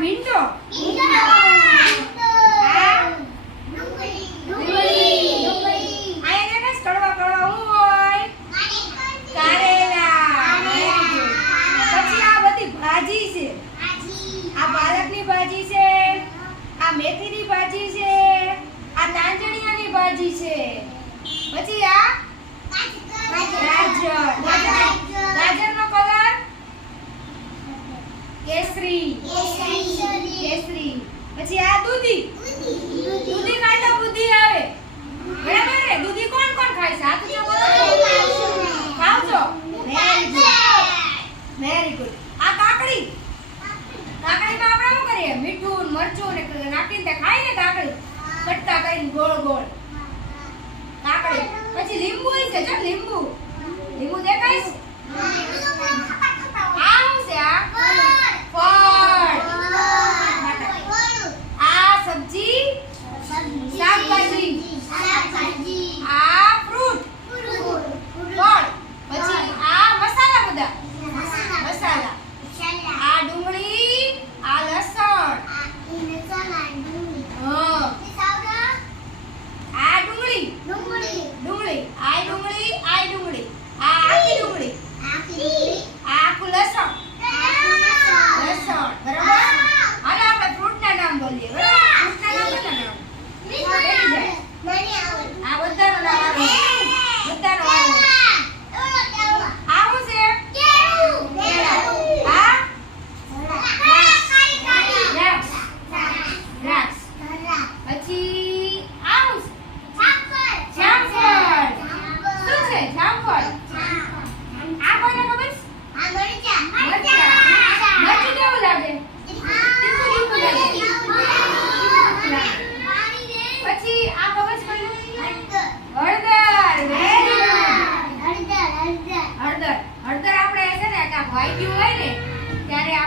ભીંડો? ભાજી છે આ મેથીની ભાજી છે આ તાંજણિયાની ભાજી છે. પછી આ કેસરી. કેસરી. પછી આ દૂધી. દૂધી. ખાય તો બુદ્ધિ આવે. બરાબર ને? દૂધી કોણ કોણ ખાય છે? હાથ જો બોલો. ખાવ છો. વેરી ગુડ વેરી ગુડ આ કાકડી. કાકડીમાં આપણે શું કરીએ? મીઠું મરચું ને નાખીને તે ખાય ને કાકડી? કટકા કરીને ગોળ ગોળ. કાકડી. પછી લીંબુ છે જો લીંબુ. લીંબુ દેખાય છે? Don't worry.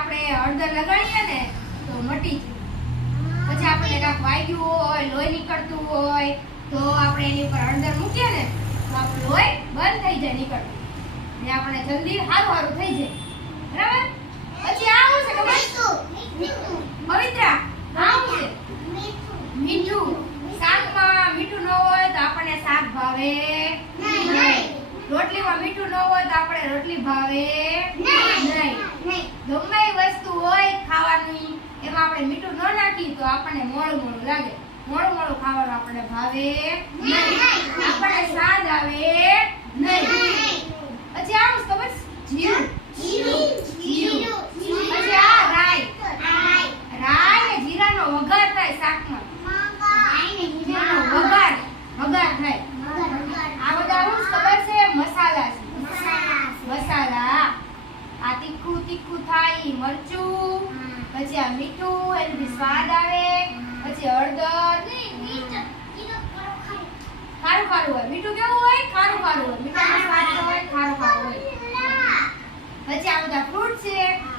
આપણે હળદર લગાડીએ ને તો મટી જાય. પછી આપણે કાંક વાગ્યું હોય લોહી નીકળતું હોય તો આપણે એની ઉપર હળદર મૂકીએ ને તો આપણું લોહી બંધ થઈ જાય નીકળતું. ને આપણે જલ્દી સારું સારું થઈ જાય. બરાબર? પછી આવું છે ખબર? પવિત્રા આ શું છે? મીઠું. શાકમાં મીઠું ન હોય તો આપણને શાક ભાવે. રોટલીમાં મીઠું ન હોય તો આપણે રોટલી ભાવે. નહીં. ગમે એ વસ્તુ હોય ખાવાની એમાં આપણે મીઠું ન નાખી તો આપણને મોળું મોળું લાગે. મોળું મોળું ખાવાનું આપણને ભાવે નહીં. આપણને સ્વાદ આવે મસાલા. આ તીખું તીખું થાય, મરચું. પછી આ મીઠું એનાથી સ્વાદ આવે. પછી હળદર. ખારું ખારું. હોય. મીઠું કેવું હોય? ખારું ખારું હોય. મીઠાનો સ્વાદ હોય? ખારું ખારું હોય. પછી આ બધા ફ્રૂટ છે.